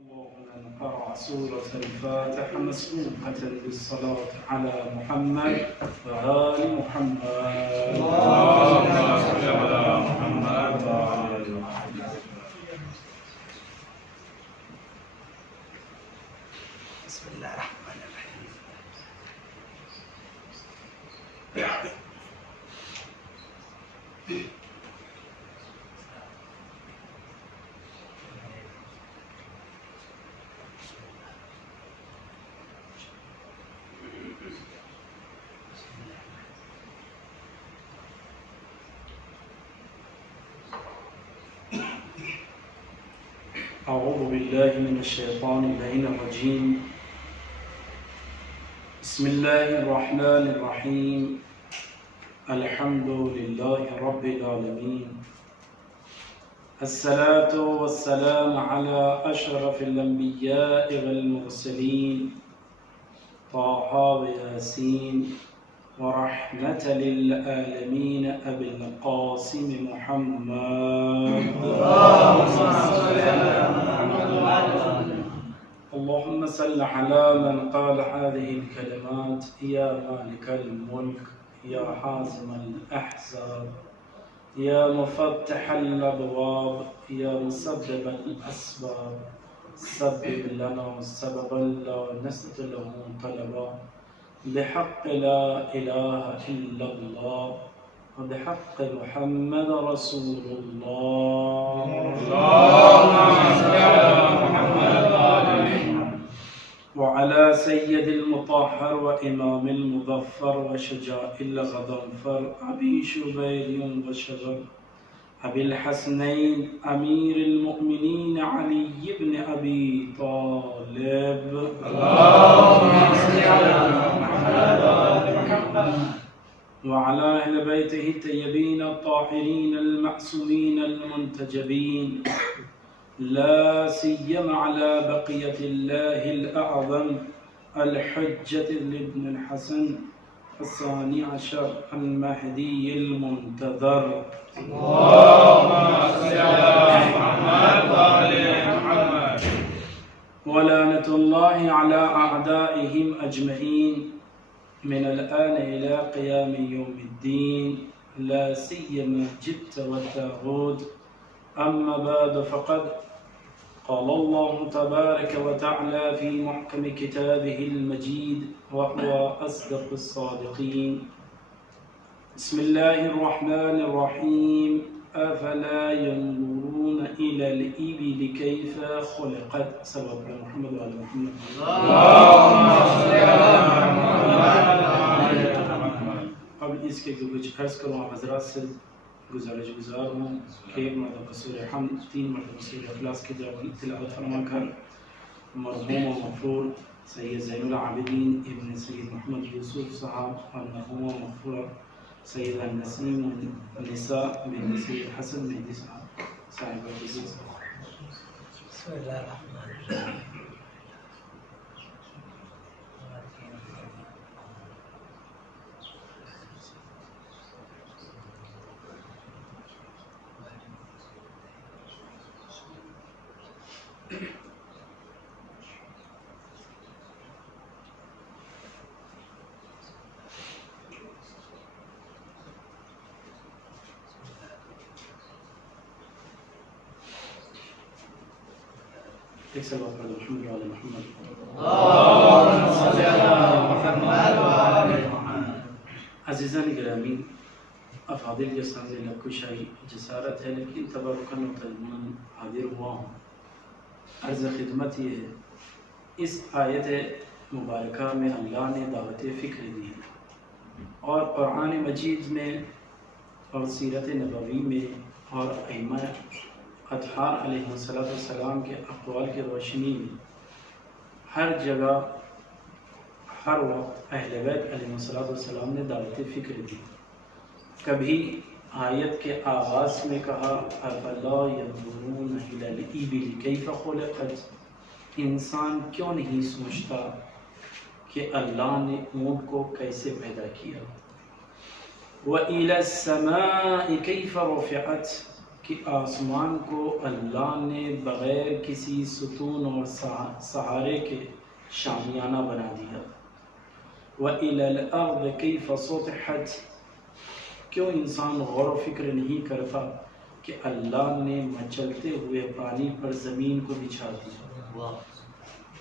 اللهم نقرأ سورة الفاتحة مسبوقة بالصلاة على محمد وآل محمد. اللهم صل على محمد وعلى آل محمد. بسم الله الرحمن الرحيم. أعوذ بالله من الشيطان اللعين الرجيم. بسم الله الرحمن الرحيم. الحمد لله رب العالمين. الصلاة والسلام على أشرف الأنبياء والمرسلين طه وياسين ورحمة للعالمين أبي القاسم محمد. اللهم صل على من قال هذه الكلمات: يا مالك الملك، يا حازم الأحزاب، يا مفتح الأبواب، يا مسبب الأسباب، سبب لنا سببا لا نسد له طلبا، بحق لا إله إلا الله وبحق محمد رسول الله. اللهم صل على محمد وعلى سيد المطهر وإمام المظفر وشجاع الغضنفر أبي شبير وشجر أبي الحسنين أمير المؤمنين علي بن أبي طالب. اللهم صل على محمد وعلى أهل بيته الطيبين الطاهرين المعصومين المنتجبين، لا سيما على بقية الله الأعظم الحجة لابن الحسن الثاني عشر المهدي المنتظر. اللهم صل على محمد وآل محمد. ولعنة الله على أعدائهم أجمعين من الآن إلى قيام يوم الدين، لا سيما الجبت والتاغوت. أما بعد، فقد قال الله تبارك وتعالى في محكم كتابه المجيد وهو أصدق الصادقين. بسم الله الرحمن الرحيم. أفلا ينظرون إلى الإبل كيف خلقت. صلى الله على محمد وعلى محمد. اللهم صل على محمد. قبل اس کے کچھ عرض کروں حضرات سے گزارش گزار ہوں کہ ایک مرتبہ سورہ حمد، 3 مرتبہ سورہ اخلاص کی تلاوت فرما کر مرحوم و مغفور سید زین العابدین ابن سید محمد یوسف صاحب اور مرحوم و مغفور سید النسیم النساء بن سید حسن مہدی صاحب صاحب العزیز. بسم الله الرحمن الرحيم. ایک سلوات پڑھ محمد وعلی محمد. اللهم صل على محمد وآل محمد. عزیزان گرامی، افاضل کے سامنے لبکشائی جسارت ہے، لیکن تبرکاً و تجمن حاضر ہوا ہوں. عرض خدمت یہ ہے، اس آیت مبارکہ میں اللہ نے دعوت فکر دی ہے، اور قرآن مجید میں اور سیرت نبوی میں اور ائمہ اطہار علیہ السلام کے اقوال کی روشنی میں ہر جگہ ہر وقت اہل بیت علیہ السلام نے دعوت فکر دی. کبھی آیت کے آغاز میں کہا افلا ينظرون الى الابل کیف خلقت، انسان کیوں نہیں سوچتا کہ اللہ نے اونٹ کو کیسے پیدا کیا. وَإِلَى السَّمَاءِ كَيْفَ رُفِعَتْ، کہ آسمان کو اللہ نے بغیر کسی ستون اور سہارے کے شامیانہ بنا دیا۔ وَإِلَى الْأَرْضِ كَيْفَ سُطِحَتْ، کیوں انسان غور و فکر نہیں کرتا کہ اللہ نے مچلتے ہوئے پانی پر زمین کو بچھا دیا۔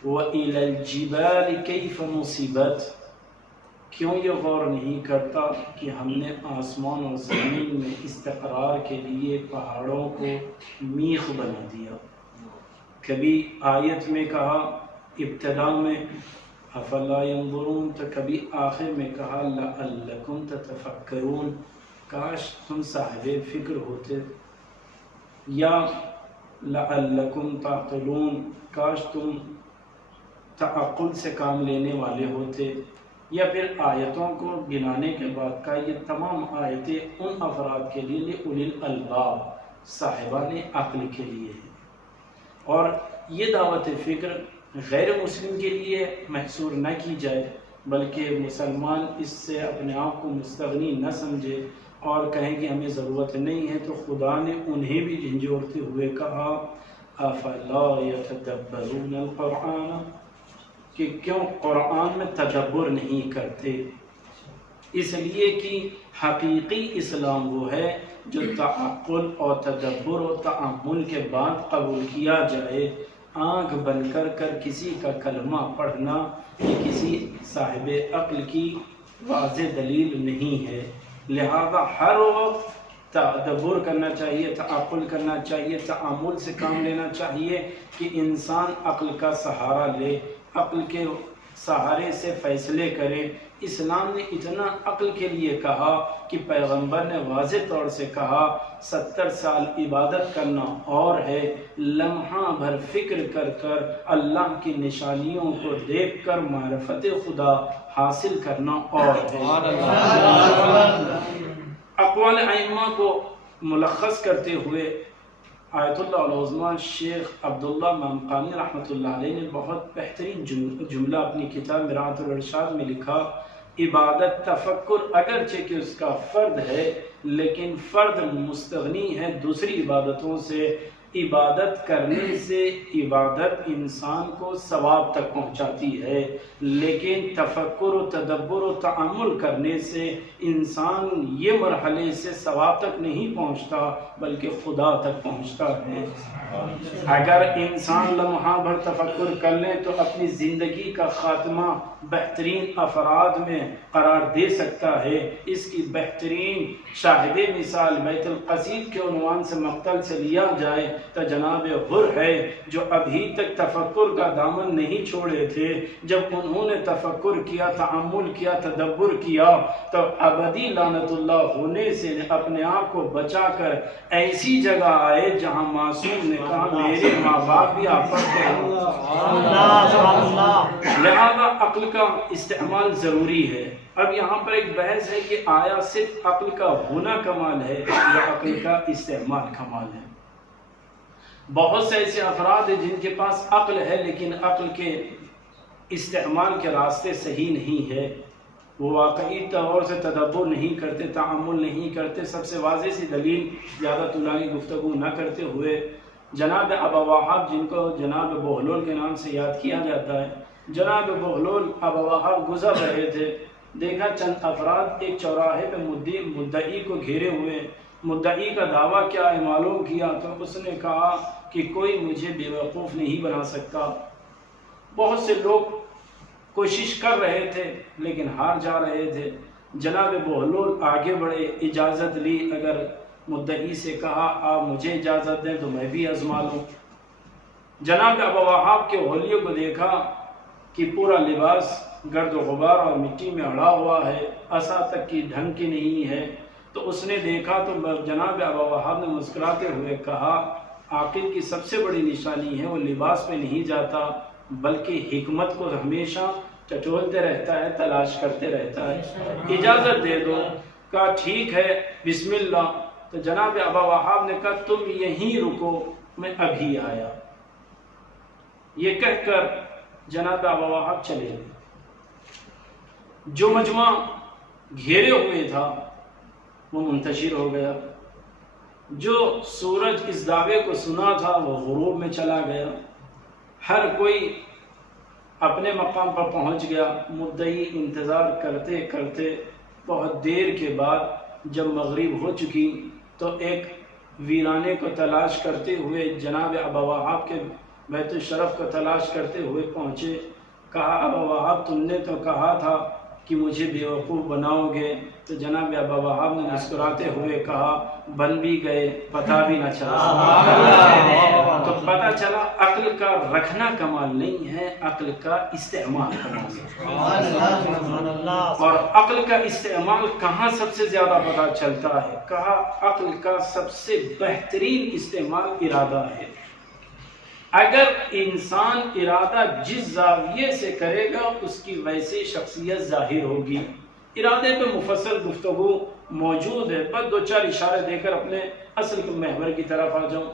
وَإِلَى الْجِبَالِ كَيْفَ نُصِبَتْ، کیوں یہ غور نہیں کرتا کہ ہم نے آسمان اور زمین میں استقرار کے لیے پہاڑوں کو میخ بنا دیا۔ کبھی آیت میں کہا ابتدا میں افلا ينظرون، تو کبھی آخر میں کہا لعلکم تتفکرون، کاش تم صاحب فکر ہوتے، یا لعلکم تعقلون، کاش تم تعقل سے کام لینے والے ہوتے۔ یا پھر آیتوں کو گنانے کے بعد کا یہ تمام آیتیں ان افراد کے لیے اولی الالباب، صاحبان عقل کے لیے ہیں، اور یہ دعوت فکر غیر مسلم کے لیے محصور نہ کی جائے، بلکہ مسلمان اس سے اپنے آپ کو مستغنی نہ سمجھے اور کہیں کہ ہمیں ضرورت نہیں ہے۔ تو خدا نے انہیں بھی جھنجھوڑتے ہوئے کہا افلا یتدبرون القرآن، کہ کیوں قرآن میں تدبر نہیں کرتے، اس لیے کہ حقیقی اسلام وہ ہے جو تعقل اور تدبر و تأمل کے بعد قبول کیا جائے۔ آنکھ بند کر کسی کا کلمہ پڑھنا یہ کسی صاحب عقل کی واضح دلیل نہیں ہے، لہذا ہر وقت تدبر کرنا چاہیے، تعقل کرنا چاہیے، تأمل سے کام لینا چاہیے کہ انسان عقل کا سہارا لے، عقل کے سہارے سے فیصلے کرے۔ اسلام نے اتنا عقل کے لیے کہا کہ پیغمبر نے واضح طور سے کہا 70 سال عبادت کرنا اور ہے، لمحہ بھر فکر کر اللہ کی نشانیوں کو دیکھ کر معرفت خدا حاصل کرنا اور ہے۔ اقوال ائمہ کو ملخص کرتے ہوئے آیت اللہ العظمیٰ شیخ عبداللہ مامقانی رحمۃ اللہ علیہ نے بہت بہترین جملہ اپنی کتاب مرآت الارشاد میں لکھا، عبادت تفکر اگرچہ کہ اس کا فرد ہے لیکن فرد مستغنی ہے دوسری عبادتوں سے۔ عبادت کرنے سے عبادت انسان کو ثواب تک پہنچاتی ہے، لیکن تفکر و تدبر و تأمل کرنے سے انسان یہ مرحلے سے ثواب تک نہیں پہنچتا بلکہ خدا تک پہنچتا ہے۔ اگر انسان لمحہ بھر تفکر کر لے تو اپنی زندگی کا خاتمہ بہترین افراد میں قرار دے سکتا ہے۔ اس کی بہترین شاہد مثال بیت القصید کے عنوان سے مقتل سے لیا جائے تو جناب حر ہے جو ابھی تک تفکر کا دامن نہیں چھوڑے تھے، جب انہوں نے تفکر کیا، تأمل کیا، تدبر کیا تو ابدی لعنت اللہ ہونے سے اپنے آپ کو بچا کر ایسی جگہ آئے جہاں معصوم نے کہا میرے ماں باپ بھی آپ پر تھے۔ لہذا عقل کا استعمال ضروری ہے۔ اب یہاں پر ایک بحث ہے کہ آیا صرف عقل کا ہونا کمال ہے یا عقل کا استعمال کمال ہے؟ بہت سے ایسے افراد ہیں جن کے پاس عقل ہے لیکن عقل کے استعمال کے راستے صحیح نہیں ہے، وہ واقعی طور سے تدبر نہیں کرتے، تأمل نہیں کرتے۔ سب سے واضح سی دلیل زیادہ طولانی گفتگو نہ کرتے ہوئے جناب ابا وہاب، جن کو جناب بہلول کے نام سے یاد کیا جاتا ہے، جناب بہلول ابا وہاب گزر رہے تھے، دیکھا چند افراد ایک چوراہے پہ مدعی کو گھیرے ہوئے، مدعی کا دعویٰ کیا ہے معلوم کیا تو اس نے کہا کہ کوئی مجھے بیوقوف نہیں بنا سکتا۔ بہت سے لوگ کوشش کر رہے تھے لیکن ہار جا رہے تھے۔ جناب بہلول آگے بڑھے، اجازت لی، اگر مدعی سے کہا آپ مجھے اجازت دیں تو میں بھی آزما لوں۔ جناب ابا وہاب کے حلیے کو دیکھا کہ پورا لباس گرد و غبار اور مٹی میں اڑا ہوا ہے، عصا تک کی ڈھنگ کی نہیں ہے، تو اس نے دیکھا تو جناب ابا وہاب نے مسکراتے ہوئے کہا عاقل کی سب سے بڑی نشانی ہے وہ لباس پہ نہیں جاتا بلکہ حکمت کو ہمیشہ ٹٹولتے رہتا ہے، تلاش کرتے رہتا ہے، اجازت دے دو۔ کہا ٹھیک ہے بسم اللہ۔ تو جناب ابا وہاب نے کہا تم یہیں رکو میں ابھی آیا۔ یہ کہہ کر جناب ابا وہاب چلے گئے۔ جو مجمع گھیرے ہوئے تھا وہ منتشر ہو گیا، جو سورج اس دعوے کو سنا تھا وہ غروب میں چلا گیا، ہر کوئی اپنے مقام پر پہنچ گیا۔ مدعی انتظار کرتے کرتے بہت دیر کے بعد جب مغرب ہو چکی تو ایک ویرانے کو تلاش کرتے ہوئے جناب ابا وہاب کے بیت الشرف کو تلاش کرتے ہوئے پہنچے۔ کہا ابا وہاب تم نے تو کہا تھا کہ مجھے بیوقوف بناؤ گے، تو جناب ابا وہاب نے مسکراتے ہوئے کہا بن بھی گئے پتہ بھی نہ چلا۔ تو پتہ چلا عقل کا رکھنا کمال نہیں ہے، عقل کا استعمال کمال ہے۔ اور عقل کا استعمال کہاں سب سے زیادہ پتہ چلتا ہے؟ کہا عقل کا سب سے بہترین استعمال ارادہ ہے۔ اگر انسان ارادہ جس زاویے سے کرے گا اس کی ویسی شخصیت ظاہر ہوگی۔ ارادے پہ مفصل گفتگو موجود ہے، بس دو چار اشارے دے کر اپنے اصل محور کی طرف آ جاؤں۔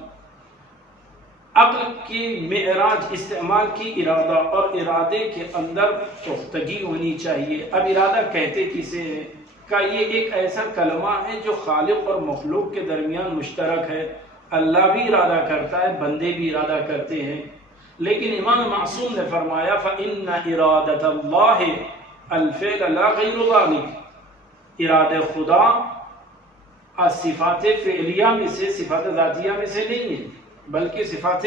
عقل کی معراج استعمال کی ارادہ، اور ارادے کے اندر پختگی ہونی چاہیے۔ اب ارادہ کہتے کسے ہے؟ کہ یہ ایک ایسا کلمہ ہے جو خالق اور مخلوق کے درمیان مشترک ہے۔ اللہ بھی ارادہ کرتا ہے، بندے بھی ارادہ کرتے ہیں، لیکن امام معصوم نے فرمایا فَإِنَّ إِرَادَةَ اللَّهِ الْفِعْلَ لَا غَيْرُ ذَلِكَ، ارادہ خدا صفات فعلیہ میں سے، صفات ذاتیہ میں سے نہیں ہے بلکہ صفات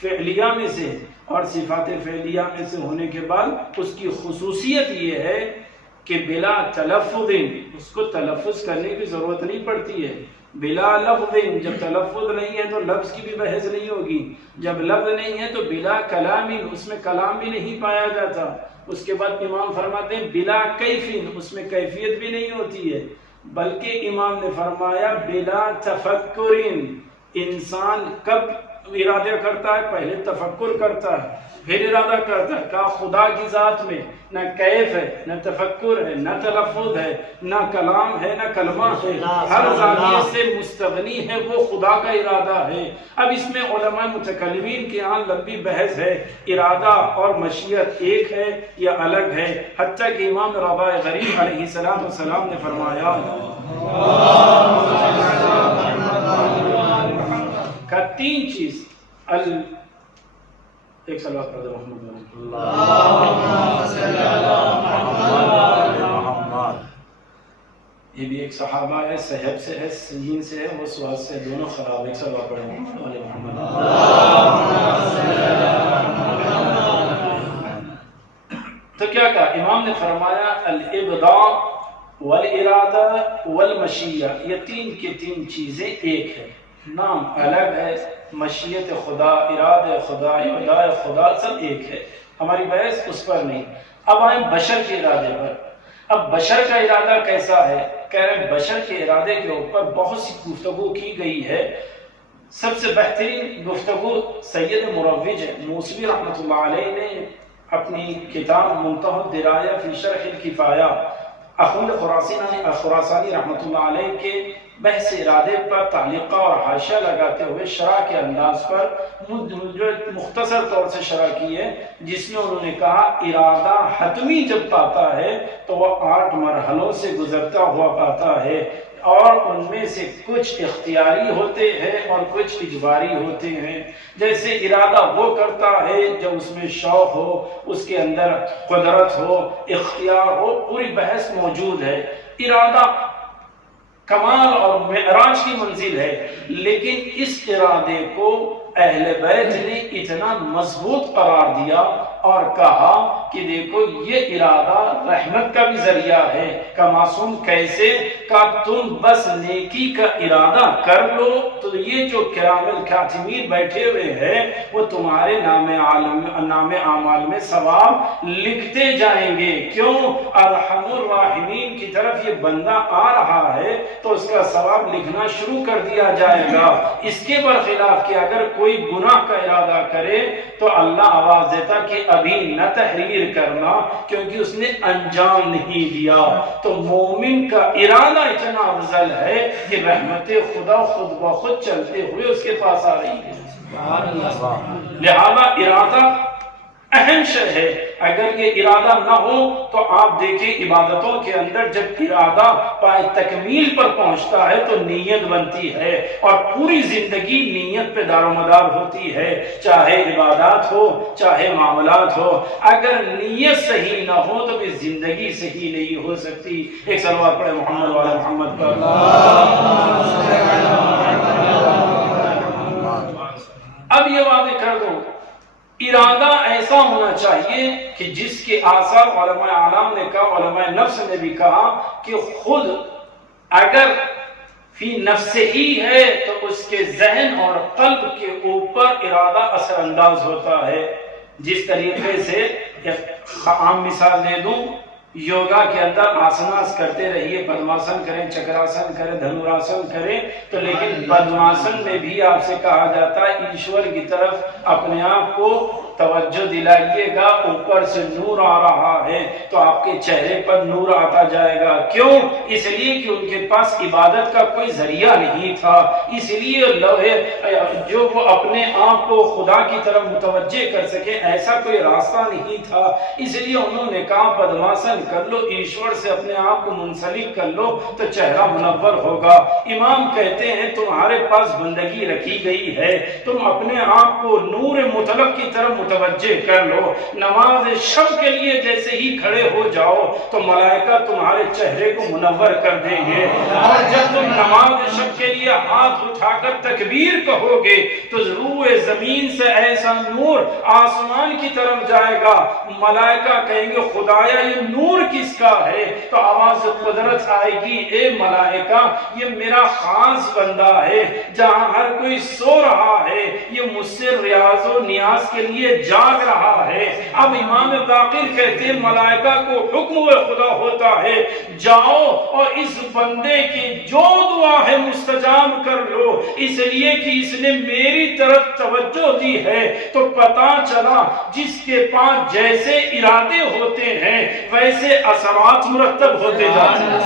فعلیہ میں سے، اور صفات فعلیہ میں سے ہونے کے بعد اس کی خصوصیت یہ ہے کہ بلا تلفظ، اس کو تلفظ کرنے کی ضرورت نہیں پڑتی ہے۔ بلا لفظ، جب تلفظ نہیں ہے تو لفظ کی بھی بحث نہیں ہوگی، جب لفظ نہیں ہے تو بلا کلام، اس میں کلام بھی نہیں پایا جاتا۔ اس کے بعد امام فرماتے ہیں بلا کیف، اس میں کیفیت بھی نہیں ہوتی ہے، بلکہ امام نے فرمایا بلا تفکر، انسان کب ارادہ کرتا ہے؟ پہلے تفکر کرتا ہے پھر ارادہ کرتا ہے۔ کہا خدا کی ذات میں نہ کیف ہے، نہ تفکر ہے، نہ تلفظ ہے، نہ کلام ہے، نہ کلمہ ہے، ہر زاویے سے مستغنی ہے، وہ خدا کا ارادہ ہے۔ اب اس میں علماء متکلمین کے ہاں لمبی بحث ہے، ارادہ اور مشیت ایک ہے یا الگ ہے، حتیٰ کہ امام رضا غریب علیہ السلام نے فرمایا کہ تین چیز ایک صلوات پڑھ دو محمد یہ بھی ایک صحابہ ہے، صحب سے ہے، سجین سے ہے، وہ سواد سے، دونوں خراب، ایک صلوات پڑھ محمد۔ تو کیا کہا امام نے؟ فرمایا الابداع والارادہ والمشیہ، یہ تین کی تین چیزیں ایک ہے، نام الگ ہے، مشیت خدا، ارادہ خدا، ابداع خدا سب ایک ہے، ہماری بحث اس پر نہیں۔ اب آئیں بشر کے ارادے پر۔ اب بشر کا ارادہ کیسا ہے؟ کہہ رہے ہیں بشر کے ارادے کے اوپر بہت سی گفتگو کی گئی ہے۔ سب سے بہترین گفتگو سید مروج موسوی رحمۃ اللہ علیہ نے اپنی کتاب منتہی الدرایہ فی شرح الکفایہ، اخوند خراسانی رحمۃ اللہ علیہ کے بحث ارادے پر تعلیقہ اور حاشیہ لگاتے ہوئے شرح کے انداز پر مختصر طور سے شرح کی ہے، جس میں انہوں نے کہا ارادہ حتمی جب پاتا ہے تو وہ 8 مرحلوں سے گزرتا ہوا پاتا ہے، اور ان میں سے کچھ اختیاری ہوتے ہیں اور کچھ اجباری ہوتے ہیں۔ جیسے ارادہ وہ کرتا ہے جب اس میں شوق ہو، اس کے اندر قدرت ہو، اختیار ہو، پوری بحث موجود ہے۔ ارادہ کمال اور معراج کی منزل ہے، لیکن اس ارادے کو اہل بیت نے اتنا مضبوط قرار دیا اور کہا کہ دیکھو یہ ارادہ رحمت کا بھی ذریعہ ہے۔ کہ معصوم کیسے؟ کہ تم بس نیکی کا ارادہ کر لو تو یہ جو کرام الکاتبین بیٹھے ہوئے ہیں وہ تمہارے نام اعمال میں ثواب لکھتے جائیں گے۔ کیوں؟ ارحم الراحمین کی طرف یہ بندہ آ رہا ہے تو اس کا ثواب لکھنا شروع کر دیا جائے گا۔ اس کے برخلاف کہ اگر کوئی گناہ کا ارادہ کرے تو اللہ آواز دیتا کہ ابھی نہ تحریر کرنا، کیونکہ اس نے انجام نہیں دیا۔ تو مومن کا ارادہ اتنا افضل ہے کہ رحمت خدا خود بخود چلتے ہوئے اس کے پاس آ رہی ہے۔ لہذا ارادہ اہم شے ہے۔ اگر یہ ارادہ نہ ہو تو آپ دیکھیں عبادتوں کے اندر جب ارادہ پائے تکمیل پر پہنچتا ہے تو نیت بنتی ہے اور پوری زندگی نیت پہ دار و مدار ہوتی ہے، چاہے عبادات ہو چاہے معاملات ہو۔ اگر نیت صحیح نہ ہو تو پھر زندگی صحیح نہیں ہو سکتی۔ ایک صلوات پڑھے محمد والا محمد پر۔ اب یہ واضح کر دو، ارادہ ایسا ہونا چاہیے کہ جس کے آثار علماء اعلام نے کہا، علماء نفس نے بھی کہا کہ خود اگر فی نفس ہی ہے تو اس کے ذہن اور قلب کے اوپر ارادہ اثر انداز ہوتا ہے۔ جس طریقے سے عام مثال دے دوں، یوگا کے اندر آسناس کرتے رہیے، پدماسن کریں، چکراسن کریں، دھنوراسن کریں، تو لیکن پدماسن میں بھی آپ سے کہا جاتا ہے ایشور کی طرف اپنے آپ کو توجہ دلائیے گا، اوپر سے نور آ رہا ہے تو آپ کے چہرے پر نور آتا جائے گا۔ کیوں؟ اس لیے کہ ان کے پاس عبادت کا کوئی ذریعہ نہیں تھا، اس لیے جو وہ اپنے آپ کو خدا کی طرف متوجہ کر سکے ایسا کوئی راستہ نہیں تھا، اس لیے انہوں نے کہا پدماسن کر لو، ایشور سے اپنے آپ کو منسلک کر لو تو چہرہ منور ہوگا۔ امام کہتے ہیں تمہارے پاس بندگی رکھی گئی ہے، تم اپنے آپ کو نور مطلق کی طرف متوجہ کر لو۔ نماز شب کے لیے جیسے ہی کھڑے ہو جاؤ تو ملائکہ تمہارے چہرے کو منور کر دیں گے، اور جب تم نماز شب کے لیے ہاتھ اٹھا کر تکبیر کہو گے تو روئے زمین سے ایسا نور آسمان کی طرف جائے گا، ملائکہ کہیں گے خدایا یہ نور کس کا ہے؟ تو آواز قدرت آئے گی، اے ملائکہ یہ میرا خاص بندہ ہے، جہاں ہر کوئی سو رہا ہے یہ مجھ سے ریاض و نیاز کے لیے جاگ رہا ہے۔ اب امام باقر کہتے ہیں ملائکہ کو حکم خدا ہوتا ہے جاؤ اور اس بندے کی جو دعا ہے مستجاب کر لو، اس لیے کہ اس نے میری طرف توجہ دی ہے۔ تو پتا چلا جس کے پاس جیسے ارادے ہوتے ہیں ویسے اثرات مرتب ہوتے جاتے ہیں۔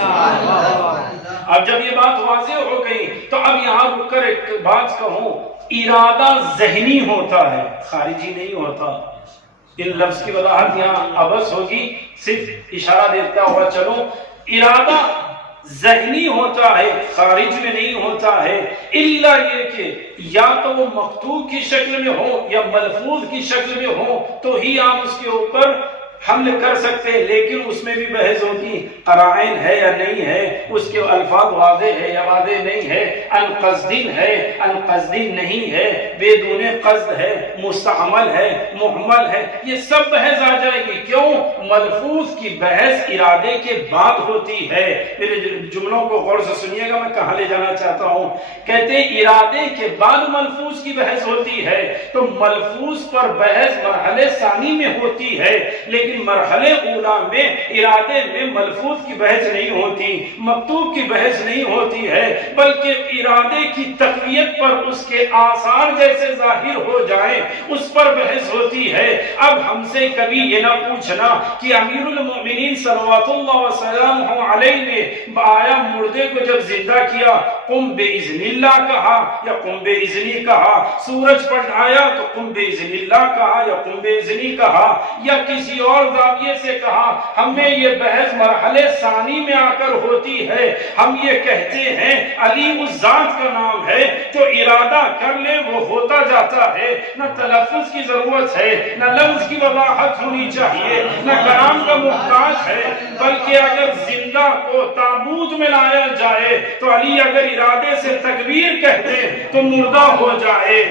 اب جب یہ بات واضح ہو گئی تو اب یہاں رک کر ایک بات کہوں، ارادہ ذہنی ہوتا ہے، خارجی نہیں ہوتا۔ ان لفظ کی وضاحت یہاں ابس ہوگی، صرف اشارہ دیتا ہوا چلو، ارادہ ذہنی ہوتا ہے، خارج میں نہیں ہوتا ہے، الا یہ کہ یا تو وہ مکتوب کی شکل میں ہو یا ملفوظ کی شکل میں ہو تو ہی آپ اس کے اوپر حمل کر سکتے ہیں، لیکن اس میں بھی بحث ہوتی قرائن ہے یا نہیں ہے، اس کے الفاظ واضح ہے یا واضح نہیں ہے، ان قصدین ہے ان قصدین نہیں ہے، بدون قصد ہے، مستعمل ہے، محمل ہے، یہ سب بحث آ جائے گی۔ کیوں؟ ملفوظ کی بحث ارادے کے بعد ہوتی ہے۔ میرے جملوں کو غور سے سنیے گا، میں کہاں لے جانا چاہتا ہوں۔ کہتے ہیں ارادے کے بعد ملفوظ کی بحث ہوتی ہے، تو ملفوظ پر بحث مرحلے ثانی میں ہوتی ہے، لیکن مرحلے اولا میں ارادے میں ملفوظ کی بحث نہیں ہوتی، مکتوب کی بحث نہیں ہوتی ہے، بلکہ ارادے کی تقویت پر اس کے آثار جیسے ظاہر ہو جائیں اس پر بحث ہوتی ہے۔ اب ہم سے کبھی یہ نہ پوچھنا کہ امیر المؤمنین صلوات اللہ وسلامہ علیہ نے آیا مردے کو جب زندہ کیا قم باذن اللہ کہا یا قم باذنی کہا، سورج پلٹ آیا تو قم باذن اللہ کہا یا قم باذنی کہا، یا کسی اور زاویے سے کہا، ہمیں یہ بحث مرحلے ثانی میں آ کر ہوتی ہے۔ ہم یہ کہتے ہیں علی اس ذات کا نام ہے جو ارادہ کر لے وہ ہوتا جاتا ہے، نہ تلفظ کی ضرورت ہے، نہ لفظ کی وضاحت ہونی چاہیے، نہ کلام کا محتاج ہے، بلکہ اگر زندہ کو تابوت میں لایا جائے تو علی اگر ارادے سے تکبیر کہتے تو مردہ ہو جائے،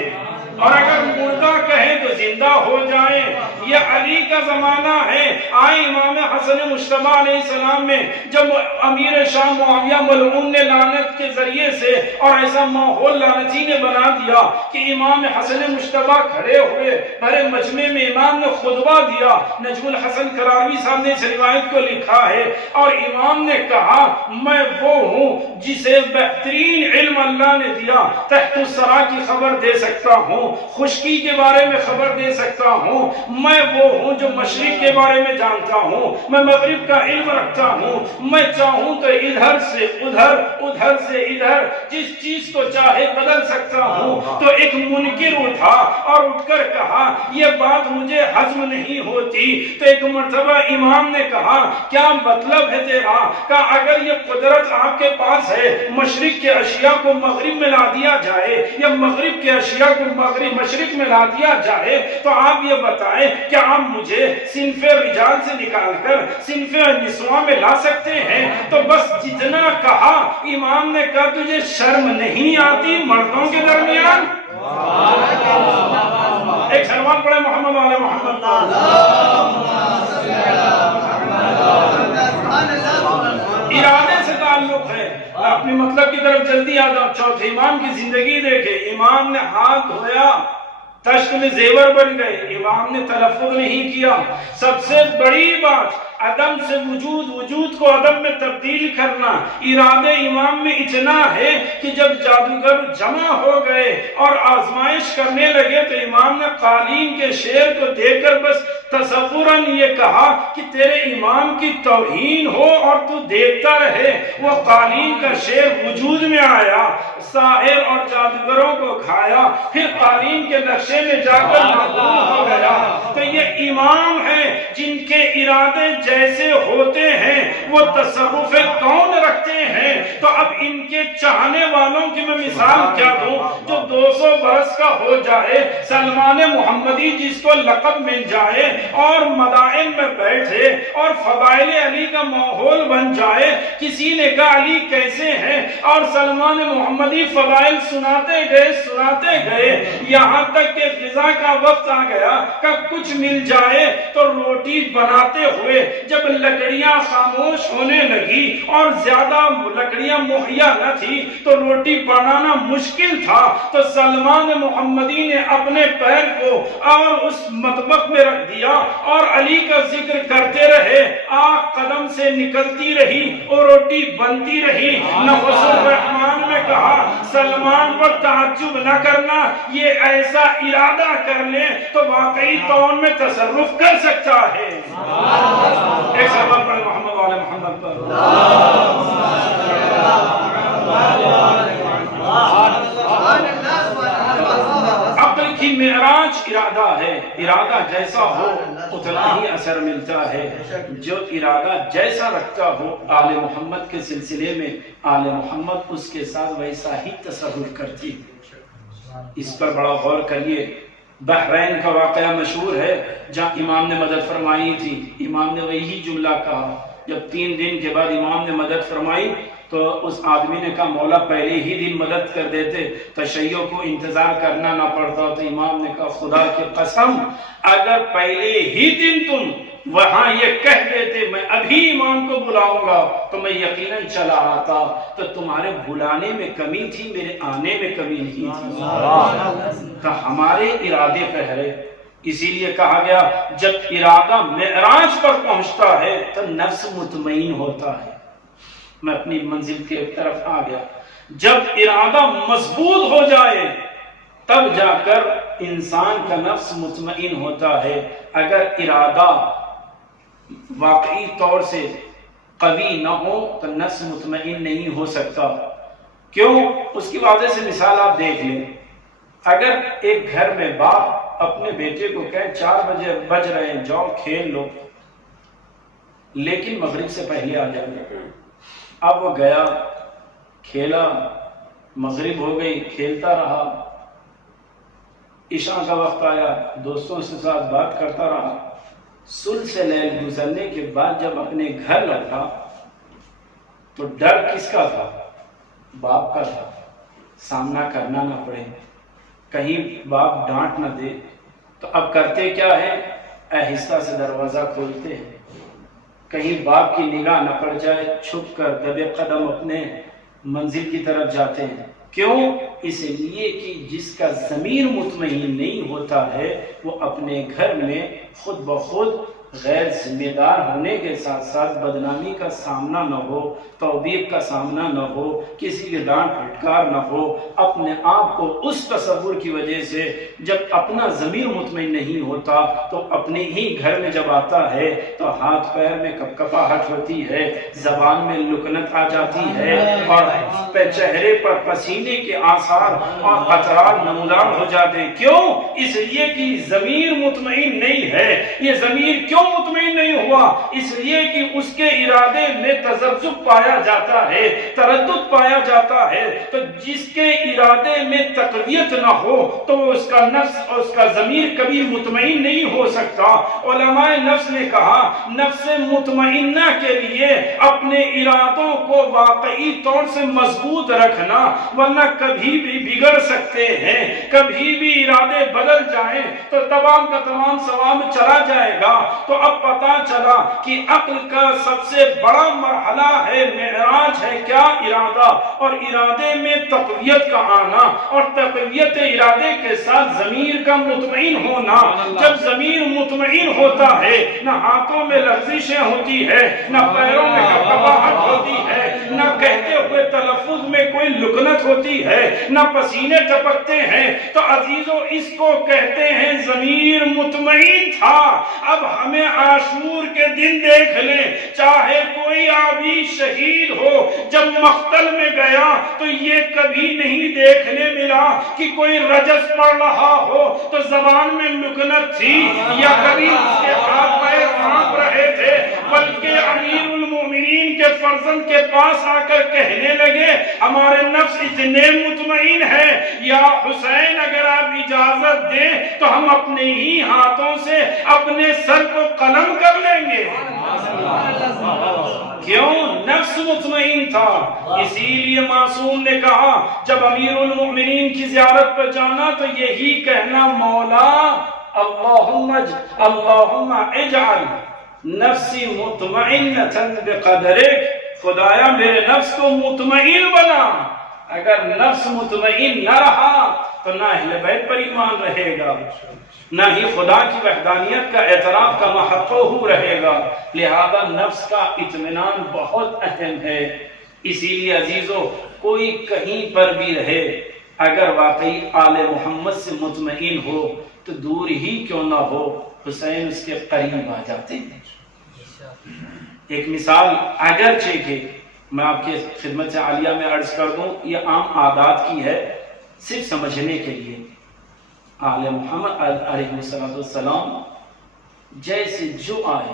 اور اگر مردہ کہیں تو زندہ ہو جائیں۔ یہ علی کا زمانہ ہے۔ آئے امام حسن مجتبی علیہ السلام میں جب امیر شام معاویہ ملعون نے لعنت کے ذریعے سے اور ایسا ماحول لعنتی نے بنا دیا کہ امام حسن مجتبی کھڑے ہوئے، بڑے مجمع میں امام نے خطبہ دیا، نجم الحسن کراروی صاحب نے اس روایت کو لکھا ہے، اور امام نے کہا میں وہ ہوں جسے بہترین علم اللہ نے دیا، تحت الثری کی خبر دے سکتا ہوں، خشکی کے بارے میں خبر دے سکتا ہوں، میں وہ ہوں جو مشرق کے بارے میں جانتا ہوں، میں مغرب کا علم رکھتا ہوں، میں چاہوں تو ادھر سے ادھر، ادھر سے ادھر جس چیز کو چاہے بدل سکتا ہوں۔ تو ایک منکر اٹھا اور اٹھ کر کہا یہ بات مجھے ہضم نہیں ہوتی۔ تو ایک مرتبہ امام نے کہا کیا مطلب ہے تیرا؟ کہا اگر یہ قدرت آپ کے پاس ہے مشرق کے اشیاء کو مغرب میں لا دیا جائے یا مغرب کے اشیاء کو مشرق میں لا دیا جائے تو آپ یہ بتائیں کیا آپ مجھے صنف رجال سے نکال کر صنف نسواں میں لا سکتے ہیں؟ تو بس جتنا کہا امام نے کہا تجھے شرم نہیں آتی مردوں کے درمیان؟ ایک سلوات پڑھے محمد علیہ محمد۔ ارادے سے تعلق ہے، اپنے مطلب کی طرف جلدی آ جاؤ۔ چوتھے امام کی زندگی دیکھے، امام نے ہاتھ دھویا تشت میں زیور بن گئے، امام نے تلفظ نہیں کیا۔ سب سے بڑی بات عدم سے وجود، وجود کو عدم میں تبدیل کرنا۔ ارادے امام میں اتنا ہے کہ جب جادوگر جمع ہو گئے اور آزمائش کرنے لگے تو امام نے قالین کے شعر کو دیکھ کر بس تصوراً یہ کہا کہ تیرے امام کی توہین ہو اور تو دیکھتا رہے۔ وہ قالین کا شعر وجود میں آیا، ساحر اور جادوگروں کو کھایا، پھر قالین کے نقشے میں جا کر معلوم ہو گیا۔ تو یہ امام ہیں جن کے ارادے جیسے ہوتے ہیں وہ تصرف کون رکھتے ہیں۔ تو اب ان کے چاہنے والوں کی میں مثال کیا دوں؟ جو 200 برس کا ہو جائے، سلمان محمدی جس کو لقب مل جائے اور مدائن میں بیٹھے اور فضائل علی کا ماحول بن جائے، کسی نے کہا علی کیسے ہیں اور سلمان محمدی فضائل سناتے گئے یہاں تک کہ غذا کا وقت آ گیا کہ کچھ مل جائے تو روٹی بناتے ہوئے جب لکڑیاں خاموش ہونے لگی اور زیادہ لکڑیاں مہیا نہ تھی تو روٹی بنانا مشکل تھا، تو سلمان محمدی نے اپنے پیر کو اور اس مطبخ میں رکھ دیا اور علی کا ذکر کرتے رہے، آگ قدم سے نکلتی رہی اور روٹی بنتی رہی۔ نفس الرحمان میں کہا سلمان پر تعجب نہ کرنا، یہ ایسا ارادہ کر لے تو واقعی کون میں تصرف کر سکتا ہے۔ ایک سبب پر محمد والے محمد پر عقل کی معراج ارادہ ہے، ارادہ جیسا ہو اتنا ہی اثر ملتا ہے۔ جو ارادہ جیسا رکھتا ہو آل محمد کے سلسلے میں آل محمد اس کے ساتھ ویسا ہی تصرف کرتی۔ اس پر بڑا غور کریے۔ بحرین کا واقعہ مشہور ہے جہاں امام نے مدد فرمائی تھی، امام نے وہی جملہ کہا۔ جب 3 دن کے بعد امام نے مدد فرمائی تو اس آدمی نے کہا مولا پہلے ہی دن مدد کر دیتے، تشیع کو انتظار کرنا نہ پڑتا۔ تو امام نے کہا خدا کی قسم اگر پہلے ہی دن تم وہاں یہ کہہ دیتے میں ابھی امام کو بلاؤں گا تو میں یقیناً چلا آتا۔ تو تمہارے بلانے میں کمی تھی، میرے آنے میں کمی نہیں تھی۔ تو ہمارے ارادے پہ ہے، اسی لیے کہا گیا جب ارادہ معراج پر پہنچتا ہے تو نفس مطمئن ہوتا ہے، میں اپنی منزل کی طرف آ گیا۔ جب ارادہ مضبوط ہو جائے تب جا کر انسان کا نفس مطمئن ہوتا ہے۔ اگر ارادہ واقعی طور سے قوی نہ ہو تو نفس مطمئن نہیں ہو سکتا۔ کیوں؟ اس کی واضح سے مثال آپ دیکھ لیں۔ اگر ایک گھر میں باپ اپنے بیٹے کو کہے 4 بجے بج رہے ہیں جاؤ کھیل لو، لیکن مغرب سے پہلے آ جائے، اب وہ گیا کھیلا، مغرب ہو گئی، کھیلتا رہا، عشاء کا وقت آیا، دوستوں سے ساتھ بات کرتا رہا، ثلث لیل گزرنے کے بعد جب اپنے گھر لوٹا تو ڈر کس کا تھا؟ باپ کا تھا، سامنا کرنا نہ پڑے، کہیں باپ ڈانٹ نہ دے۔ تو اب کرتے کیا ہے؟ آہستہ سے دروازہ کھولتے ہیں، کہیں باپ کی نگاہ نہ پڑ جائے، چھپ کر دبے قدم اپنے منزل کی طرف جاتے ہیں۔ کیوں؟ اس لیے کہ جس کا ضمیر مطمئن نہیں ہوتا ہے وہ اپنے گھر میں خود بخود غیر ذمہ دار ہونے کے ساتھ ساتھ بدنامی کا سامنا نہ ہو، توبیخ کا سامنا نہ ہو، کسی کی ڈانٹ پھٹکار نہ ہو، اپنے آپ کو اس تصور کی وجہ سے جب اپنا ضمیر مطمئن نہیں ہوتا تو اپنے ہی گھر میں جب آتا ہے تو ہاتھ پیر میں کپکپاہٹ ہوتی ہے، زبان میں لکنت آ جاتی ہے اور چہرے پر پسینے کے آثار اور قطرات نمودار ہو جاتے ہیں۔ کیوں؟ اس لیے کہ ضمیر مطمئن نہیں ہے۔ یہ ضمیر کیوں مطمئن نہیں ہوا؟ اس لیے کہ اس کے ارادے میں تذبذب پایا جاتا ہے، تردد پایا جاتا ہے۔ تو جس کے ارادے میں تقویت نہ ہو تو اس کا نفس اور اس کا ضمیر کبھی مطمئن نہیں ہو سکتا۔ علماء نفس نے کہا نفس مطمئنہ کے لیے اپنے ارادوں کو واقعی طور سے مضبوط رکھنا، ورنہ کبھی بھی بگڑ سکتے ہیں، کبھی بھی ارادے بدل جائیں تو تمام کا تمام ثواب چلا جائے گا۔ تو اب پتا چلا کہ عقل کا سب سے بڑا مرحلہ ہے، معراج ہے کیا؟ ارادہ، اور ارادے میں تقویت کا آنا اور تقویت ارادے کے ساتھ ضمیر کا مطمئن ہونا۔ جب ضمیر مطمئن ہوتا ہے نہ ہاتھوں میں لرزشیں ہوتی ہے، نہ پیروں میں کپکپاہٹ ہوتی ہے، نہ کہتے ہوئے تلفظ میں کوئی لکنت ہوتی ہے، نہ پسینے ٹپکتے ہیں، تو عزیزو اس کو کہتے ہیں ضمیر مطمئن تھا۔ اب ہمیں عاشور کے دن دیکھ لیں، چاہے کوئی آبی شہید ہو، جب مقتل میں گیا تو یہ کبھی نہیں دیکھنے ملا کہ کوئی رجس پڑھ رہا ہو تو زبان میں لکنت تھی یا کبھی اس کے ہاتھ پیر کانپ رہے تھے، بلکہ امیر المومنین کے فرزند کے پاس آ کر کہنے لگے ہمارے نفس اتنے مطمئن ہے، یا حسین اگر آپ اجازت دیں تو ہم اپنے ہی ہاتھوں سے اپنے سر کو قلم کر لیں گے۔ کیوں؟ نفس مطمئن تھا۔ اسی لیے معصوم نے کہا جب امیر المؤمنین کی زیارت پر جانا تو یہی کہنا مولا اللہم اجعل نفسی مطمئنۃ بقدرک، خدایا میرے نفس کو مطمئن بنا۔ اگر نفس مطمئن نہ رہا تو نہ اہل بیت پر ایمان رہے گا، نہ ہی خدا کی وحدانیت کا اعتراف کا محقق رہے گا۔ لہذا نفس کا اطمینان بہت اہم ہے۔ اسی لیے عزیزو کوئی کہیں پر بھی رہے اگر واقعی آل محمد سے مطمئن ہو تو دور ہی کیوں نہ ہو حسین اس کے قریب آ جاتے ہیں۔ ایک مثال اگرچہ کہ میں آپ کے خدمت سے عالیہ میں عرض کر دوں، یہ عام عادات کی ہے، صرف سمجھنے کے لیے۔ آل محمد علیہ السلام جیسے جو آئے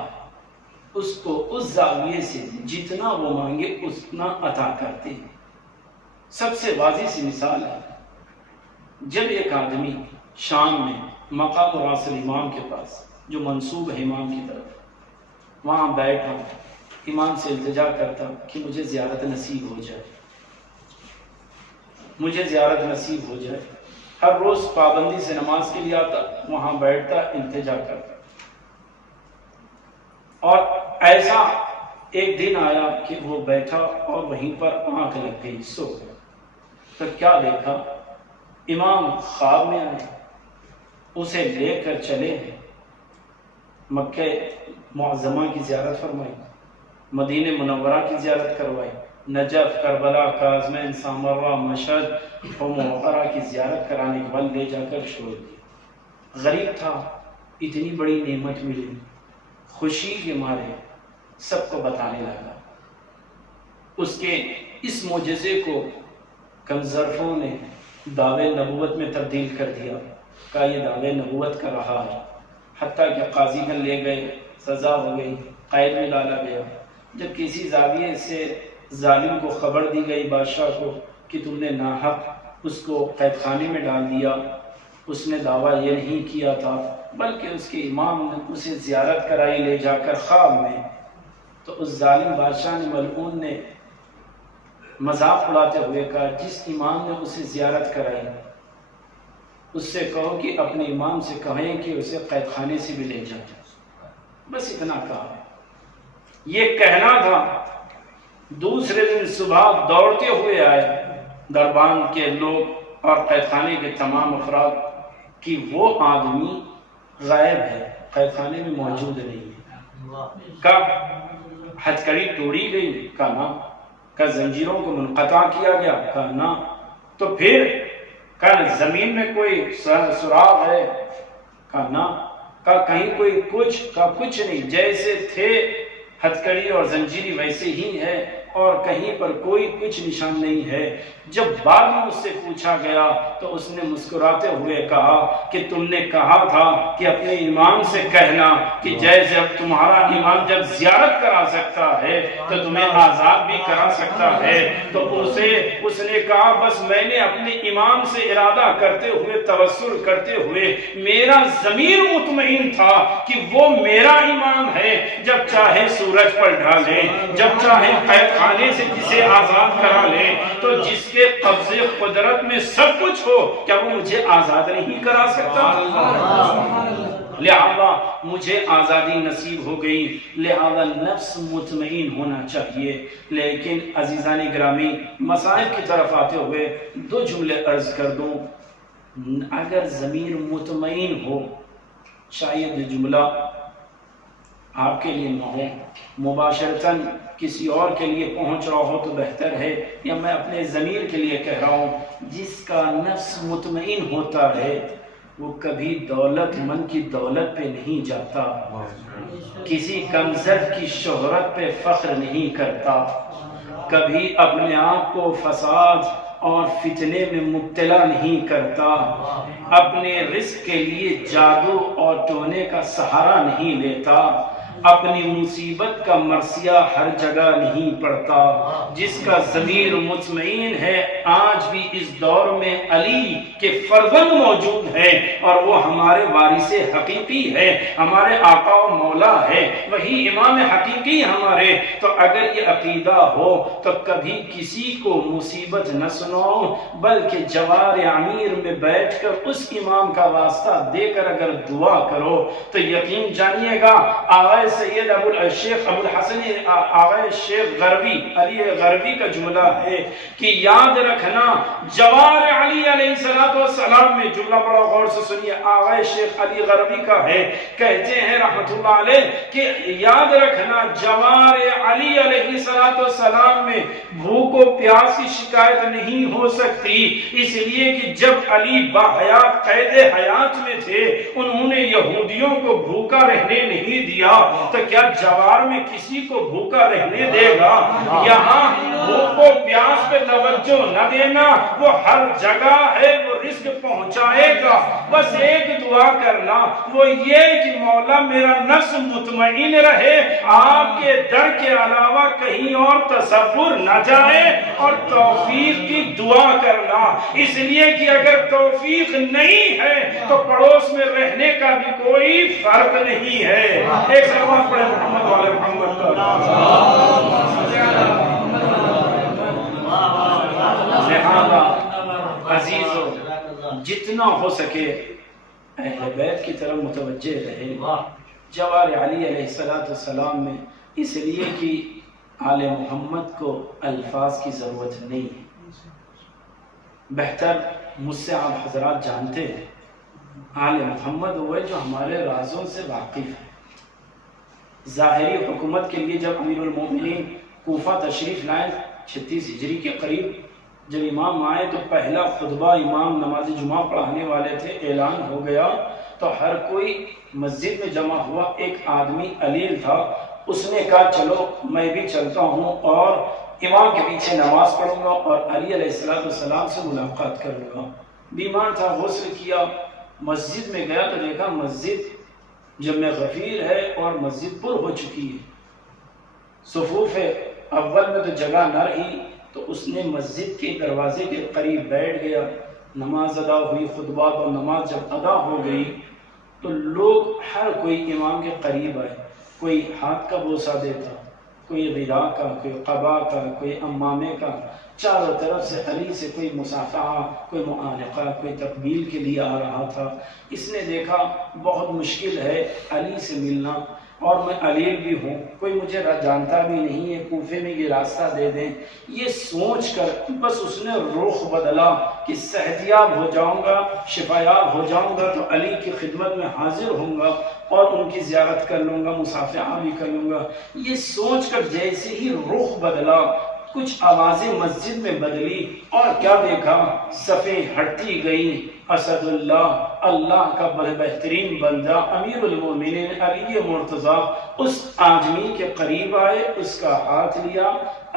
اس کو اس زاویے سے جتنا وہ مانگے اتنا عطا کرتے ہیں۔ سب سے واضح سی مثال ہے، جب ایک آدمی شام میں مقام راس الامام کے پاس جو منسوب ہے امام کی طرف، وہاں بیٹھا امام سے التجا کرتا کہ مجھے زیارت نصیب ہو جائے، مجھے زیارت نصیب ہو جائے، ہر روز پابندی سے نماز کے لیے آتا، وہاں بیٹھتا، التجا کرتا، اور ایسا ایک دن آیا کہ وہ بیٹھا اور وہیں پر آنکھ لگ گئی، سو گیا۔ تو کیا دیکھا؟ امام خواب میں آئے، اسے لے کر چلے ہیں، مکہ معظمہ کی زیارت فرمائی، مدینہ منورہ کی زیارت کروائی، نجف، کربلا، کاظمین، سامرہ، مشہد اور موقرہ کی زیارت کرانے کے بعد لے جا کر چھوڑ دیا۔ غریب تھا، اتنی بڑی نعمت ملی، خوشی کے مارے سب کو بتانے لگا۔ اس کے اس معجزے کو کنزرفوں نے دعوے نبوت میں تبدیل کر دیا، کہا یہ دعوے نبوت کر رہا ہے، حتیٰ کہ قاضی گن لے گئے، سزا ہو گئی، قید میں ڈالا گیا۔ جب کسی زاویے سے ظالم کو خبر دی گئی، بادشاہ کو، کہ تم نے ناحق اس کو قید خانے میں ڈال دیا، اس نے دعویٰ یہ نہیں کیا تھا بلکہ اس کے امام نے اسے زیارت کرائی لے جا کر خواب میں، تو اس ظالم بادشاہ نے، ملعون نے مذاق اڑاتے ہوئے کہا جس امام نے اسے زیارت کرائی اس سے کہو کہ اپنے امام سے کہیں کہ اسے قید خانے سے بھی لے جائے۔ بس اتنا کہا۔ یہ کہنا تھا، دوسرے دن صبح دوڑتے ہوئے آئے دربان کے لوگ اور قید خانے کے تمام افراد کہ وہ آدمی غائب ہے، قید خانے میں موجود نہیں ہے۔ کب ہتھکڑی توڑی گئی؟ کہا نا۔ کہا زنجیروں کو منقطع کیا گیا؟ کہا نا۔ تو پھر کہا زمین میں کوئی سراغ ہے؟ کہا نا۔ کہا کہیں کوئی کچھ؟ کہا کچھ نہیں، جیسے تھے ہتھکڑی اور زنجیری ویسے ہی ہے، اور کہیں پر کوئی کچھ نشان نہیں ہے۔ جب بعد میں اس سے پوچھا گیا تو اس نے مسکراتے ہوئے کہا کہ تم نے کہا تھا کہ اپنے امام سے کہنا کہ جیسے اب تمہارا امام جب زیارت کرا سکتا ہے تو تمہیں آزاد بھی کرا سکتا ہے۔ تو اس نے کہا بس میں نے اپنے امام سے ارادہ کرتے ہوئے، توسل کرتے ہوئے، میرا ضمیر مطمئن تھا کہ وہ میرا امام ہے، جب چاہے سورج پر ڈھالے، جب چاہے قید خانے سے جسے آزاد کرا لے، تو جس کے قبضے قدرت میں سب کچھ ہو، کیا وہ مجھے آزاد نہیں کرا سکتا؟ لہذا مجھے آزادی نصیب ہو گئی، لہذا نفس مطمئن ہونا چاہیے۔ لیکن عزیزان گرامی، مسائل کی طرف آتے ہوئے دو جملے عرض کر دوں۔ اگر ضمیر مطمئن ہو، شاید یہ جملہ آپ کے لیے نہ ہو، مباشرتاً کسی اور کے لیے پہنچ رہا ہو تو بہتر ہے، یا میں اپنے ضمیر کے لیے کہہ رہا ہوں، جس کا نفس مطمئن ہوتا ہے وہ کبھی دولت مند کی دولت پہ نہیں جاتا، کسی کمزر کی شہرت پہ فخر نہیں کرتا، کبھی اپنے آپ کو فساد اور فتنے میں مبتلا نہیں کرتا، اپنے رزق کے لیے جادو اور ٹونے کا سہارا نہیں لیتا، اپنی مصیبت کا مرثیہ ہر جگہ نہیں پڑتا۔ جس کا ضمیر مطمئن ہے، آج بھی اس دور میں علی کے فرزند موجود ہیں اور وہ ہمارے وارث حقیقی ہے، ہمارے آقا و مولا ہے، وہی امام حقیقی ہمارے۔ تو اگر یہ عقیدہ ہو تو کبھی کسی کو مصیبت نہ سناؤ، بلکہ جوار امیر میں بیٹھ کر اس امام کا واسطہ دے کر اگر دعا کرو تو یقین جانیے گا آغا سید شیخ ابو الحسن آغا شیخ غربی علی غربی کا جملہ ہے کہ یاد رکھنا جوار علی علیہ السلام میں، جملہ بڑا غور سے سنیے، آغا شیخ علی غربی کا ہے، کہتے ہیں رحمت اللہ علیہ کہ یاد رکھنا جوار علی علیہ السلام میں بھوک و پیاس کی شکایت نہیں ہو سکتی، اس لیے کہ جب علی باحیات قید حیات میں تھے انہوں نے یہودیوں کو بھوکا رہنے نہیں دیا، تو کیا جوار میں کسی کو بھوکا رہنے دے گا؟ یہاں بھوک و پیاس پہ توجہ نہ دینا، وہ ہر جگہ ہے، وہ رزق پہنچائے گا، بس ایک دعا کرنا، وہ یہ کہ مولا میرا نفس مطمئن رہے، آپ کے در کے علاوہ کہیں اور تصور نہ جائے، اور توفیق کی دعا کرنا، اس لیے کہ اگر توفیق نہیں ہے تو پڑوس میں رہنے کا بھی کوئی فرق نہیں ہے۔ ایک سلام پڑھے محمد والے محمد لہذا عزیزو جتنا ہو سکے اہل بیت کی طرف متوجہ رہے جوار علی علیہ السلام میں، اس لیے کہ آل محمد کو الفاظ کی ضرورت نہیں ہے، بہتر مجھ سے آپ حضرات جانتے ہیں آل محمد ہوئے جو ہمارے رازوں سے واقف ہے۔ ظاہری حکومت کے لیے جب امیر المومنین کوفہ تشریف لائے 36 ہجری کے قریب، جب امام آئے تو پہلا خطبہ امام نماز جمعہ پڑھانے والے تھے، اعلان ہو گیا تو ہر کوئی مسجد میں جمع ہوا۔ ایک آدمی علیل تھا، اس نے کہا چلو میں بھی چلتا ہوں اور امام کے پیچھے نماز پڑھوں گا اور علی علیہ السلام سے ملاقات کروں گا۔ بیمار تھا، غسل کیا، مسجد میں گیا تو دیکھا مسجد جمع غفیر ہے اور مسجد پر ہو چکی ہے، صفوف اول میں تو جگہ نہ رہی، تو اس نے مسجد کے دروازے کے قریب بیٹھ گیا۔ نماز ادا ہوئی، خطبات اور نماز جب ادا ہو گئی تو لوگ ہر کوئی امام کے قریب آئے، کوئی ہاتھ کا بوسہ دیتا، کوئی غذا کا، کوئی قبا کا، کوئی امامے کا، چاروں طرف سے علی سے کوئی مصافحہ، کوئی معانقہ، کوئی تقبیل کے لیے آ رہا تھا۔ اس نے دیکھا بہت مشکل ہے علی سے ملنا، اور میں علیل بھی ہوں، کوئی مجھے جانتا بھی نہیں ہے، کوفے میں یہ راستہ دے دیں۔ یہ سوچ کر بس اس نے رخ بدلا کہ صحتیاب ہو جاؤں گا، شفایاب ہو جاؤں گا تو علی کی خدمت میں حاضر ہوں گا اور ان کی زیارت کر لوں گا، مصافحہ بھی کر لوں گا۔ یہ سوچ کر جیسے ہی رخ بدلا، کچھ آوازیں مسجد میں بدلی اور کیا دیکھا، صفیں ہٹتی گئی۔ اسد اللہ، اللہ کا بہترین بندہ امیر المومنین علی مرتضیٰ اس آدمی کے قریب آئے، اس کا ہاتھ لیا،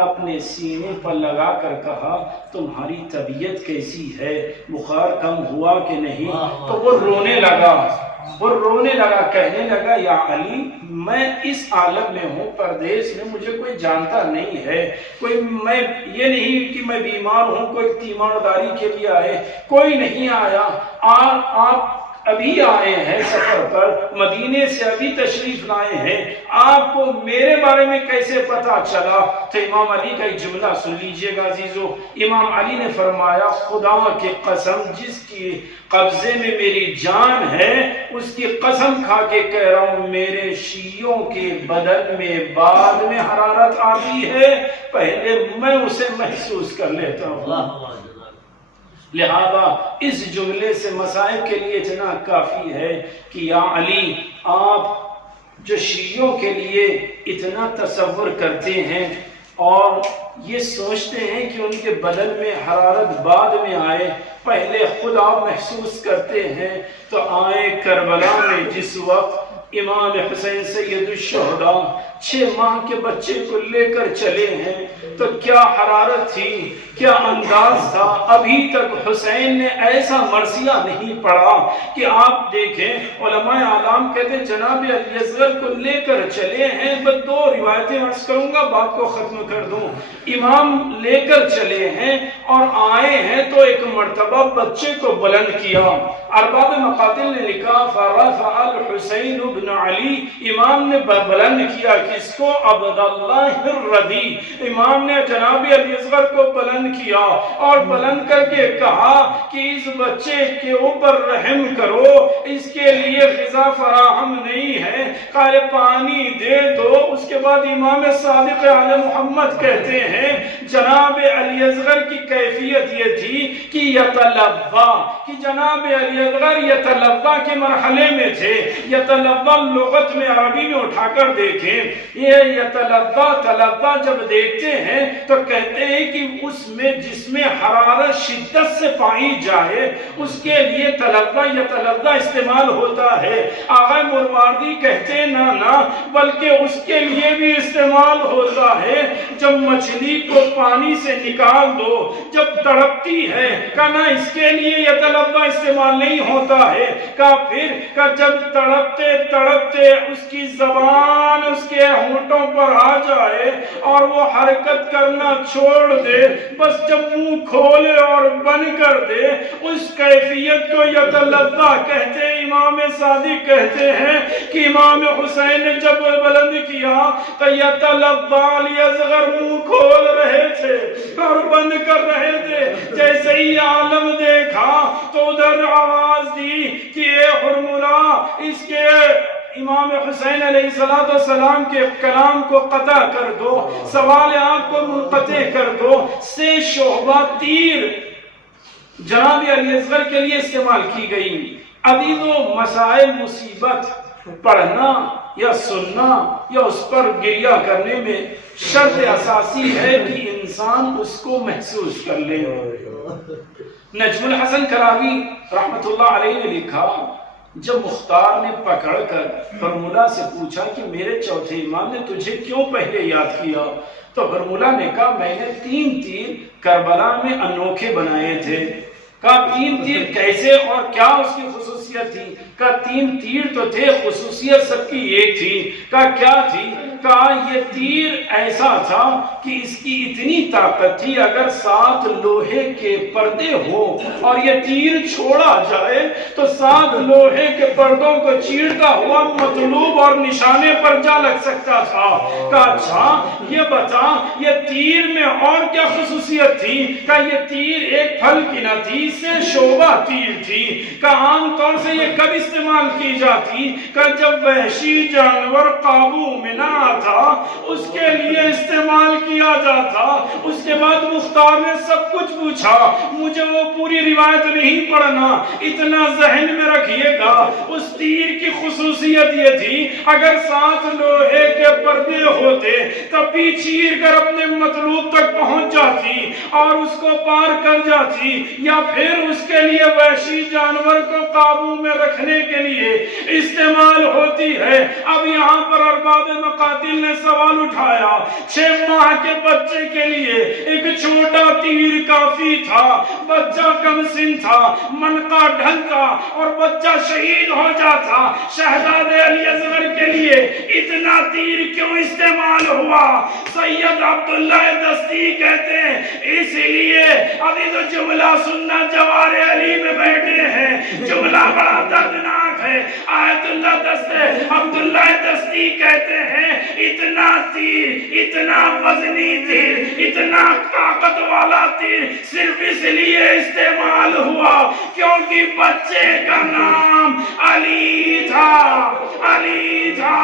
اپنے سینے پر لگا کر کہا تمہاری طبیعت کیسی ہے، بخار کم ہوا کہ نہیں؟ تو وہ رونے لگا، کہنے لگا یا علی میں اس عالم میں ہوں، پردیس میں، مجھے کوئی جانتا نہیں ہے، میں یہ نہیں کہ میں بیمار ہوں، کوئی تیمارداری کے لیے آئے، کوئی نہیں آیا، اور آپ ابھی آئے ہیں سفر پر، مدینے سے ابھی تشریف لائے ہیں، آپ کو میرے بارے میں کیسے پتا چلا؟ تو امام علی کا ایک جملہ سن لیجئے گا عزیزو۔ امام علی نے فرمایا خدا کی قسم جس کی قبضے میں میری جان ہے، اس کی قسم کھا کے کہہ رہا ہوں میرے شیعوں کے بدن میں بعد میں حرارت آتی ہے، پہلے میں اسے محسوس کر لیتا ہوں۔ لہذا اس جملے سے مسائب کے لیے اتنا کافی ہے کہ یا علی آپ جو شیعوں کے لیے اتنا تصور کرتے ہیں اور یہ سوچتے ہیں کہ ان کے بدن میں حرارت بعد میں آئے، پہلے خود آپ محسوس کرتے ہیں، تو آئے کربلا میں جس وقت امام حسین سید الشہداء 6 ماہ کے بچے کو لے کر چلے ہیں تو کیا حرارت تھی، کیا انداز تھا۔ ابھی تک حسین نے ایسا مرثیہ نہیں پڑھا کہ آپ دیکھیں علماء اعلام کہتے ہیں جناب علی اصغر کو لے کر چلے ہیں، بس 2 روایتیں عرض کروں گا بات کو ختم کر دوں۔ امام لے کر چلے ہیں اور آئے ہیں تو ایک مرتبہ بچے کو بلند کیا۔ ارباب مقاتل نے لکھا فرفع الحسین بن علی، امام نے بلند کیا کس کو؟ عبداللہ الردی، امام نے جناب علی اصغر کو بلند کیا اور بلند کر کے کہا کہ اس بچے کے اوپر رحم کرو، اس کے لیے غذا فراہم نہیں ہے، کارے پانی دے دو۔ اس کے بعد امام صادق علیہ محمد کہتے ہیں جناب علی اصغر کی کیفیت یہ تھی کہ یتلبا، کہ جناب علی اصغر یتلبا کے مرحلے میں تھے۔ یتلبا لغت میں عربی میں اٹھا کر دیکھیں، یہ یتلبا تلبا جب دیکھتے ہیں تو کہتے ہیں کہ اس میں جس میں حرارت شدت سے پائی جائے اس کے لیے تلبا یتلبا استعمال ہوتا ہے۔ آغا مرواردی کہتے ہیں نہ بلکہ اس کے لیے بھی استعمال ہوتا ہے جب مچھلی کو پانی سے نکال دو جب تڑپتی ہے، کہنا اس کے لیے یتلبا استعمال نہیں ہوتا ہے، کہا پھر کہ جب تڑپتے تڑپتے اس کی زبان اس کے ہونٹوں پر آ جائے اور وہ حرکت کرنا چھوڑ دے، بس جب منہ کھولے اور بند کر دے، اس کیفیت کو یتلبا کہتے ہیں۔ امام صادق کہتے ہیں کہ امام حسین نے جب بلند کیا تو یتلبا علی اصغر منہ کھول رہے تھے اور بند کر رہے تھے۔ جیسے ہی عالم دیکھا تو ادھر آواز دی کہ اے حرملا اس کے امام حسین علیہ السلام کے کلام کو قطع کر دو، سوال آپ کو منقطع کر دو۔ سے شعبہ تیر جناب علی اصغر کے لیے استعمال کی گئی۔ ابھی وہ مسائل مصیبت پڑھنا یا سننا یا اس پر گریہ کرنے میں شرط اساسی ہے کہ انسان اس کو محسوس کر لے۔ نجم الحسن کراوی رحمت اللہ علیہ نے لکھا جب مختار نے پکڑ کر فرمولا سے پوچھا کہ میرے چوتھے امام نے تجھے کیوں پہلے یاد کیا، تو فرمولا نے کہا میں نے 3 تیر کربلا میں انوکھے بنائے تھے۔ کہا 3 تیر کیسے اور کیا اس کی خصوصیت تھی؟ کہا 3 تیر تو تھے، خصوصیت سب کی ایک تھی۔ کہا کیا تھی؟ کہا یہ تیر ایسا تھا کہ اس کی اتنی طاقت تھی اگر 7 لوہے کے پردے ہو اور یہ تیر چھوڑا جائے تو 7 لوہے کے پردوں کو چیرتا ہوا مطلوب اور نشانے پر جا لگ سکتا تھا۔ کہا اچھا یہ بتا یہ تیر میں اور کیا خصوصیت تھی؟ کہا یہ تیر ایک پھل کی نہ تھی، اس سے شعبہ تیر تھی۔ کہا عام طور سے یہ کب استعمال کی جاتی؟ کہ جب وحشی جانور قابو میں نہ آتا اس کے لیے استعمال کیا جاتا۔ اس کے بعد مختار نے سب کچھ پوچھا، مجھے وہ پوری روایت نہیں پڑھنا، اتنا ذہن میں رکھیے گا اس تیر کی خصوصیت یہ تھی اگر 7 لوہے کے پردے ہوتے تب بھی چیر کر اپنے مطلوب تک پہنچ جاتی اور اس کو پار کر جاتی، یا پھر اس کے لیے وحشی جانور کو قابو میں رکھنے کے لیے استعمال ہوتی ہے۔ اب یہاں پر ارباب مقاتل نے سوال اٹھایا 6 ماہ کے بچے کے لیے ایک چھوٹا تیر کافی تھا، بچہ کم سن تھا، منقا ڈھلتا اور بچہ شہید ہو جاتا، شہزادے علی اصغر کے لیے اتنا تیر کیوں استعمال ہوا؟ سید عبداللہ دستی کہتے ہیں اس لیے ابھی تو جملہ سننا جوار علی میں بیٹھے ہیں، جملہ بڑا دردناک ہے۔ آیت اللہ دستے عبداللہ دستی کہتے ہیں اتنا تیر، اتنا وزنی تیر، اتنا طاقت والا تیر صرف اس لیے استعمال ہوا کیونکہ بچے کا نام علی تھا، علی تھا،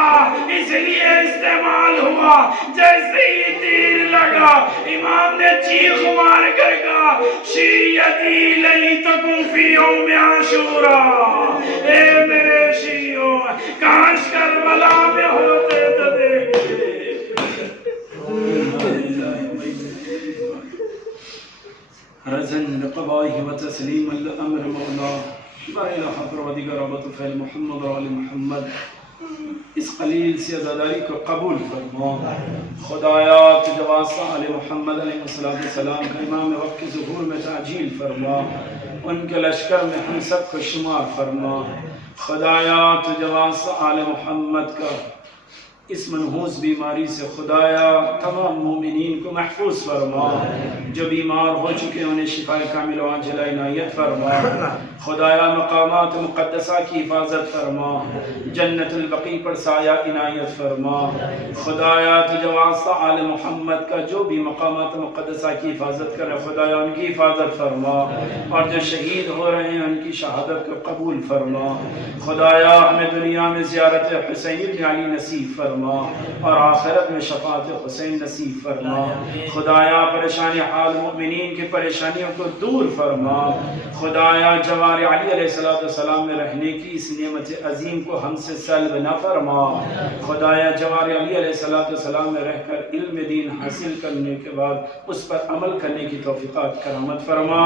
اس لیے استعمال ہوا۔ جیسے ہی تیر لگا امام نے چیخ مار کر کہا شیعتی لیتکم فی یوم عاشوراء، اے میرے شیعوں کاش کربلا میں ہوتے تو دیکھتے۔ رزن لقضائه وتسليما لأمر مولاه لا إله پروردگار رب فعل محمد و آل محمد اس قلیل سے عزاداری کو قبول فرما۔ خدایا تجواسہ آل محمد علیہ السلام کا امام وقت کے ظہور میں تعجیل فرما، ان کے لشکر میں ہم سب کو شمار فرما۔ خدایا تجواسہ آل محمد کا اس منحوس بیماری سے خدایا تمام مومنین کو محفوظ فرما، جو بیمار ہو چکے انہیں شفا کامل و عاجلہ عنایت فرما۔ خدایا مقامات مقدسہ کی حفاظت فرما، جنت البقیع پر سایہ عنایت فرما۔ خدایا تجھے واسطہ آل محمد کا جو بھی مقامات مقدسہ کی حفاظت کرے خدایا ان کی حفاظت فرما، اور جو شہید ہو رہے ہیں ان کی شہادت کو قبول فرما۔ خدایا ہمیں دنیا میں زیارت حسین بن علی نصیب فرما اور آخرت میں شفاعت حسین نصیب فرما۔ خدایا پریشانی حال مومنین کی پریشانیوں کو دور فرما۔ خدایا جوار علی علیہ السلام میں رہنے کی اس نعمت عظیم کو ہم سے سلب نہ فرما۔ خدایا جوار علی علیہ السلام میں رہ کر علم دین حاصل کرنے کے بعد اس پر عمل کرنے کی توفیقات کرامت فرما۔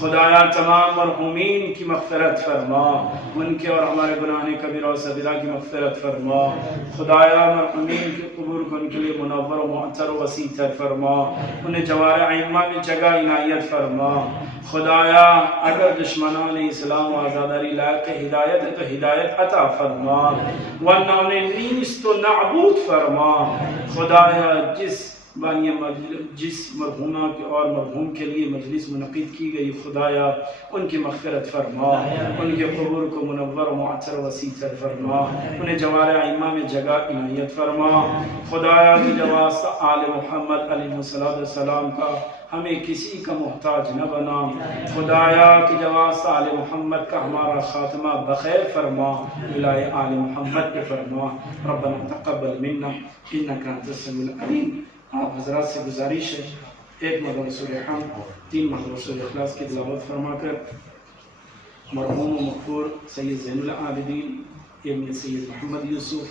خدایا تمام مرحومین کی مغفرت فرما، ان کے اور ہمارے گناہ کبیرہ و صغیرہ کی مغفرت فرما۔ خدایا مرحومین کے قبور کو ان کے لیے منور و معطر و وسیع تر فرما، انہیں جوار ائمہ میں جگہ عنایت فرما۔ خدایا اگر دشمنان اسلام و آزاداری لائق ہدایت ہے تو ہدایت عطا فرما، ورنہ انہیں نیست و نابود فرما۔ خدایا جس مرحومہ کے اور مرحوم کے لیے مجلس منعقد کی گئی خدایا ان کی مغفرت فرما، ان کے قبور کو منور و معطر و وسیع تر فرما، انہیں جوار ائمہ میں جگہ عنایت فرما۔ خدایا تجھے واسطہ آل محمد علیہ السلام کا ہمیں کسی کا محتاج نہ بنا۔ خدایا تجھے واسطہ آل محمد کا ہمارا خاتمہ بخیر فرما، الہ آل محمد پہ فرما۔ ربنا تقبل منا انک انت السمیع العلیم۔ آپ حضرات سے گزارش ہے 1 مرتبہ سورہ حمد 3 مرتبہ سورہ اخلاص کی تلاوت فرما کر مرحوم و مغفور سید زین العابدین ابن سید محمد یوسف،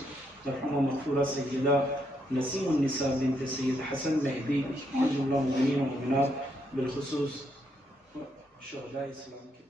مرحوم و مغفورہ سیدہ نسیم النساء بنت سید حسن مہدی اور جملہ مومنین و مومنات بالخصوص شہداء اسلام کے